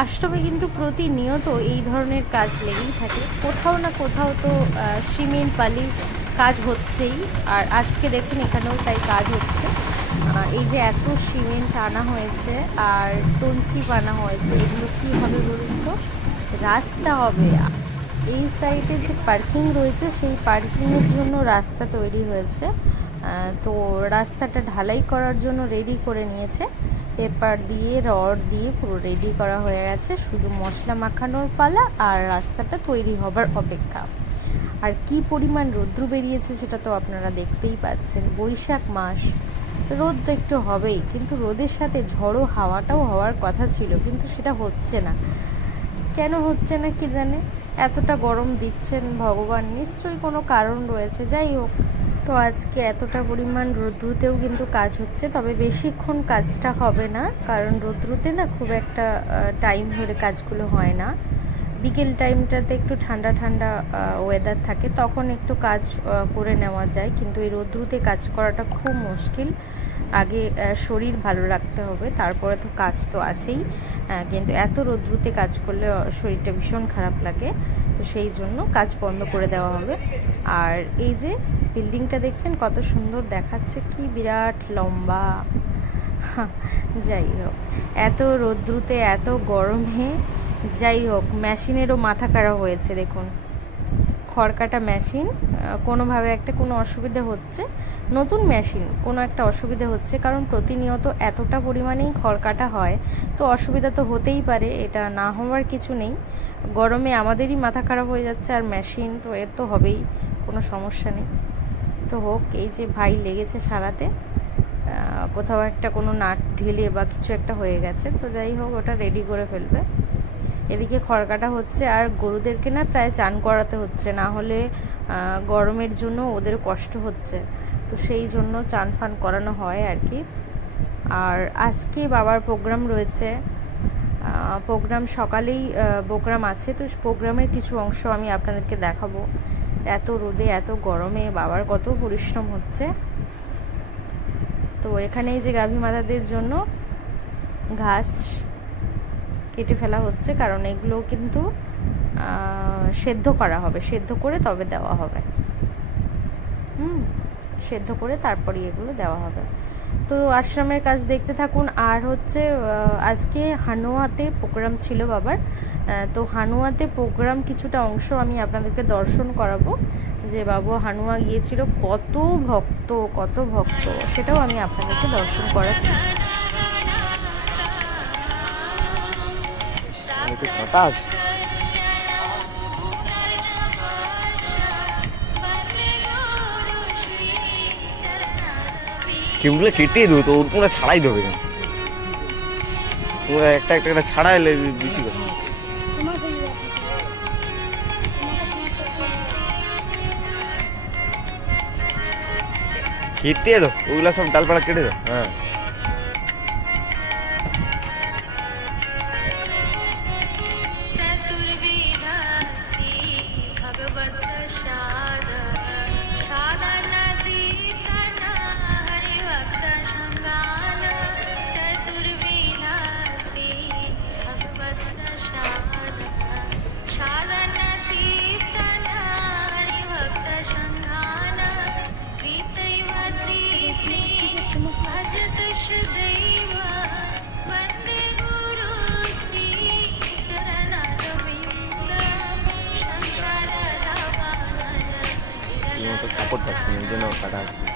আশ্রমে কিন্তু প্রতিনিয়ত এই ধরনের কাজ লেগেই থাকে। কোথাও না কোথাও তো সিমেন্ট বালির কাজ হচ্ছেই। আর আজকে দেখুন এখানেও তাই কাজ হচ্ছে। এই যে এত সিমেন্ট আনা হয়েছে আর টনচিপ আনা হয়েছে, এগুলো কী হবে বলুন তো? রাস্তা হবে। এই সাইডে যে পার্কিং রয়েছে, সেই পার্কিংয়ের জন্য রাস্তা তৈরি হয়েছে। তো রাস্তাটা ঢালাই করার জন্য রেডি করে নিয়েছে। পেপার দিয়ে, রড দিয়ে পুরো রেডি করা হয়ে গেছে। শুধু মশলা মাখানোর পালা আর রাস্তাটা তৈরি হবার অপেক্ষা। আর কি পরিমাণ রৌদ্র বেরিয়েছে সেটা তো আপনারা দেখতেই পাচ্ছেন। বৈশাখ মাস। রোদ তো একটু হবেই, কিন্তু রোদের সাথে ঝড়ো হাওয়াটাও হওয়ার কথা ছিল, কিন্তু সেটা হচ্ছে না। কেন হচ্ছে না কি জানে? এতটা গরম দিচ্ছেন ভগবান। নিশ্চয়ই কোনো কারণ রয়েছে। যাই হোক তো আজকে এতটা পরিমাণ রৌদ্রুতেও কিন্তু কাজ হচ্ছে, তবে বেশিক্ষণ কাজটা হবে না, কারণ রৌদ্রুতে না খুব একটা টাইম ধরে কাজগুলো হয় না। বিকেল টাইমটাতে একটু ঠান্ডা ঠান্ডা ওয়েদার থাকে, তখন একটু কাজ করে নেওয়া যায়, কিন্তু এই রৌদ্রুতে কাজ করাটা খুব মুশকিল। আগে শরীর ভালো রাখতে হবে, তারপরে তো কাজ তো আছেই কিন্তু এত রৌদ্রুতে কাজ করলে শরীরটা ভীষণ খারাপ লাগে। তো সেই জন্য কাজ বন্ধ করে দেওয়া হবে। আর এই যে বিল্ডিংটা দেখছেন, কত সুন্দর দেখাচ্ছে, কি বিরাট লম্বা। যাই হোক, এত রোদ্রুতে, এত গরমে, যাই হোক, মেশিনেরও মাথা খারাপ হয়েছে, দেখুন। খড়কাটা মেশিন কোনোভাবে একটা কোনো অসুবিধা হচ্ছে। নতুন মেশিন কোনো একটা অসুবিধা হচ্ছে, কারণ প্রতিনিয়ত এতটা পরিমাণেই খড় কাটা হয়, তো অসুবিধা তো হতেই পারে, এটা না হওয়ার কিছু নেই। গরমে আমাদেরই মাথা খারাপ হয়ে যাচ্ছে, আর মেশিন তো এর তো হবেই, কোনো সমস্যা নেই। তো হোক, এই যে ভাই লেগেছে সারাতে কোথাও একটা কোনো নাট ঢিলে বা কিছু একটা হয়ে গেছে, তো যাই হোক, ওটা রেডি করে ফেলবে। এদিকে খড় কাটা হচ্ছে আর গরুদেরকে না প্রায় চান করাতে হচ্ছে, না হলে গরমের জন্য ওদের কষ্ট হচ্ছে। তো সেই জন্য চান ফান করানো হয় আর কি। আর আজকে বাবার প্রোগ্রাম রয়েছে। প্রোগ্রাম সকালেই প্রোগ্রাম আছে। তো প্রোগ্রামের কিছু অংশ আমি আপনাদেরকে দেখাবো। এত রোদে, এত গরমে বাবার কত পরিশ্রম হচ্ছে। তো এখানে যে গাভী মাতাদের জন্য ঘাস কেটে ফেলা হচ্ছে, কারণ এগুলো কিন্তু সেদ্ধ করা হবে। সেদ্ধ করে তবে দেওয়া হবে। হুম, সেদ্ধ করে তারপরে এগুলো দেওয়া হবে। তো আশ্রমের কাজ দেখতে থাকুন। আর হচ্ছে আজকে হানুয়াতে প্রোগ্রাম ছিল বাবার। তো হানুয়াতে প্রোগ্রাম কিছুটা অংশ আমি আপনাদেরকে দর্শন করাবো। যে বাবু হানুয়া গিয়েছিল, কত ভক্ত কত ভক্ত, সেটাও আমি আপনাদেরকে দর্শন করাচ্ছি। একটু ফাটা আছে কেবলগুলো কেটে দেবো, তো ওর তোমরা ছাড়াই দেবে কেন একটা একটা একটা ছাড়া এলে বেশি কথা। কেটে দাও, ওগুলো সব ডালপালা কেটে দাও হ্যাঁ। 残ったっていうのかなって。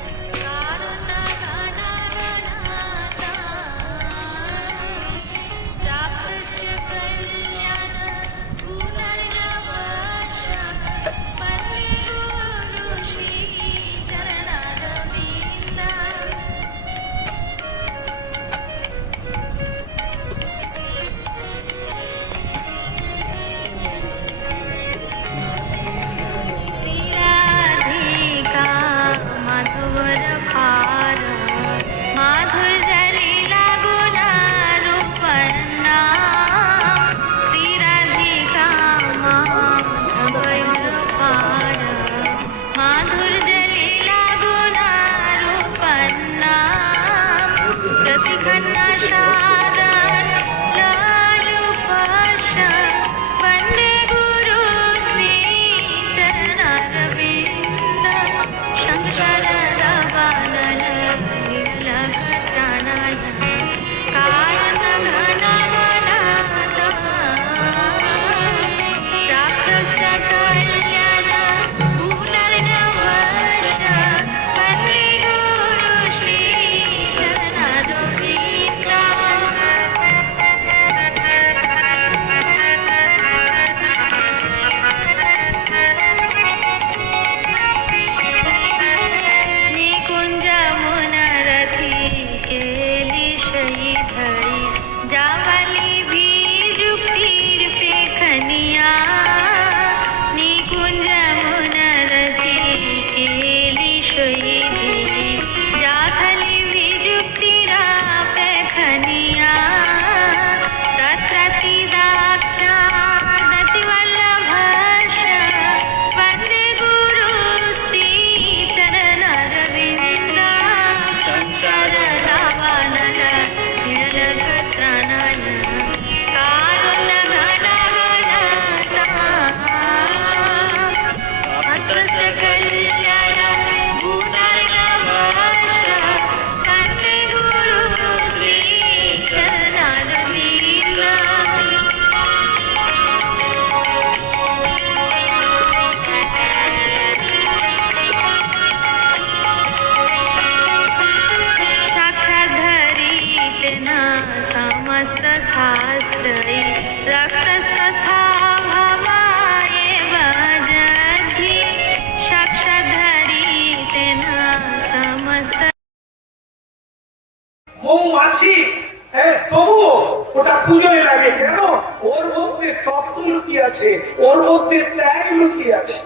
আছে, ওর মধ্যে ত্যাগ লুকিয়ে আছে।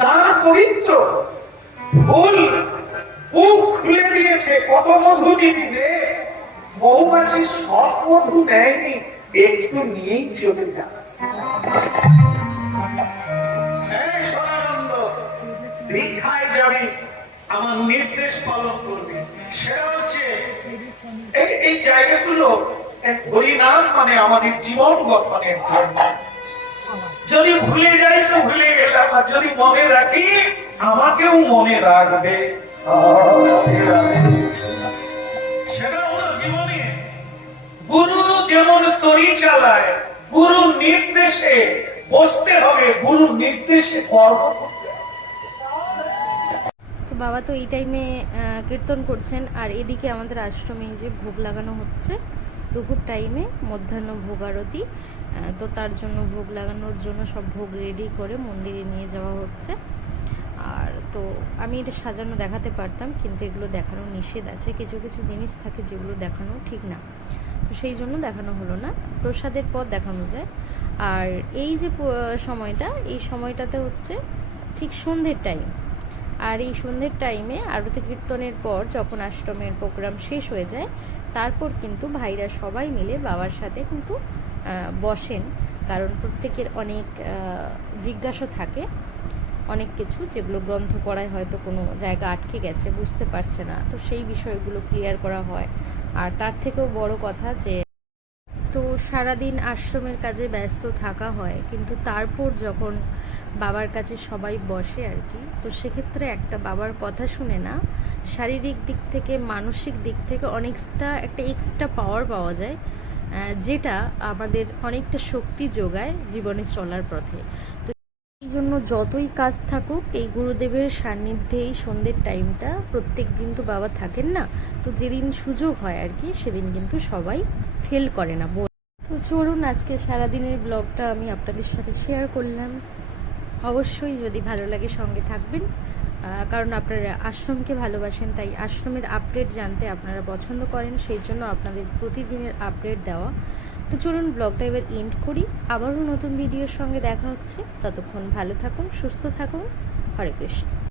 তার পবিত্র ফুল মুখ খুলে দিয়েছে, কত মধু নিবি মৌমাছি সব মধু নেয়নি, একটু নিয়েই চলে যায়। ভিক্ষায় যাবি, আমার নির্দেশ পালন করবি। সেটা হচ্ছে এই জায়গাগুলো হরিনাম মানে আমাদের জীবন গঠনের জন্য যদি ভুলে যাই তো ভুলে গেলাম, আর যদি মনে রাখি, আমাকেও মনে রাখবে। গুরু যেমন তরি চালায়, গুরু নির্দেশে বসতে হবে, গুরু নির্দেশে কর্ম বাবা তো এই টাইমে কীর্তন করছেন, আর এদিকে আমাদের আশ্রমে যে ভোগ লাগানো হচ্ছে। দুপুর টাইমে মধ্যাহ্ন ভোগ আরতি তো তার জন্য ভোগ লাগানোর জন্য সব ভোগ রেডি করে মন্দিরে নিয়ে যাওয়া হচ্ছে। আর তো আমি এটা সাজানো দেখাতে পারতাম, কিন্তু এগুলো দেখানো নিষেধ আছে। কিছু কিছু জিনিস থাকে যেগুলো দেখানো ঠিক না। তো সেই জন্য দেখানো হলো না। প্রসাদের পর দেখানো যায়। আর এই যে সময়টা, এই সময়টাতে হচ্ছে ঠিক সন্ধ্যের টাইম আর এই সন্ধ্যের টাইমে আরতি কীর্তনের পর যখন আশ্রমের প্রোগ্রাম শেষ হয়ে যায়, তারপর কিন্তু ভাইরা সবাই মিলে বাবার সাথে কিন্তু বসেন। কারণ প্রত্যেকের অনেক জিজ্ঞাসা থাকে। অনেক কিছু যেগুলো গ্রন্থ পড়ায় হয়তো কোনো জায়গা আটকে গেছে, বুঝতে পারছে না। তো সেই বিষয়গুলো ক্লিয়ার করা হয়। আর তার থেকেও বড় কথা যে, তো সারাদিন আশ্রমের কাজে ব্যস্ত থাকা হয়। কিন্তু তারপর যখন বাবার কাছে সবাই বসে আর কি। তো সেক্ষেত্রে একটা বাবার কথা শুনে না, শারীরিক দিক থেকে, মানসিক দিক থেকে অনেকটা একটা এক্সট্রা পাওয়ার পাওয়া যায় যেটা আমাদের অনেকটা শক্তি যোগায় জীবনে চলার পথে। তো এই জন্য যতই কাজ থাকুক, এই গুরুদেবের সান্নিধ্যে এই সন্ধ্যের টাইমটা প্রত্যেক দিন তো বাবা থাকেন না, তো যেদিন সুযোগ হয় আর কি, সেদিন কিন্তু সবাই ফেল করে না। তো চলুন আজকে সারাদিনের ব্লগটা আমি আপনাদের সাথে শেয়ার করলাম। অবশ্যই যদি ভালো লাগে সঙ্গে থাকবেন। কারণ আপনারা আশ্রমকে ভালোবাসেন, তাই আশ্রমের আপডেট জানতে আপনারা পছন্দ করেন, সেই জন্য আপনাদের প্রতিদিনের আপডেট দেওয়া। তো চলুন ব্লগটা এবার এন্ড করি। আবারও নতুন ভিডিওর সঙ্গে দেখা হচ্ছে। ততক্ষণ ভালো থাকুন, সুস্থ থাকুন। হরে কৃষ্ণ।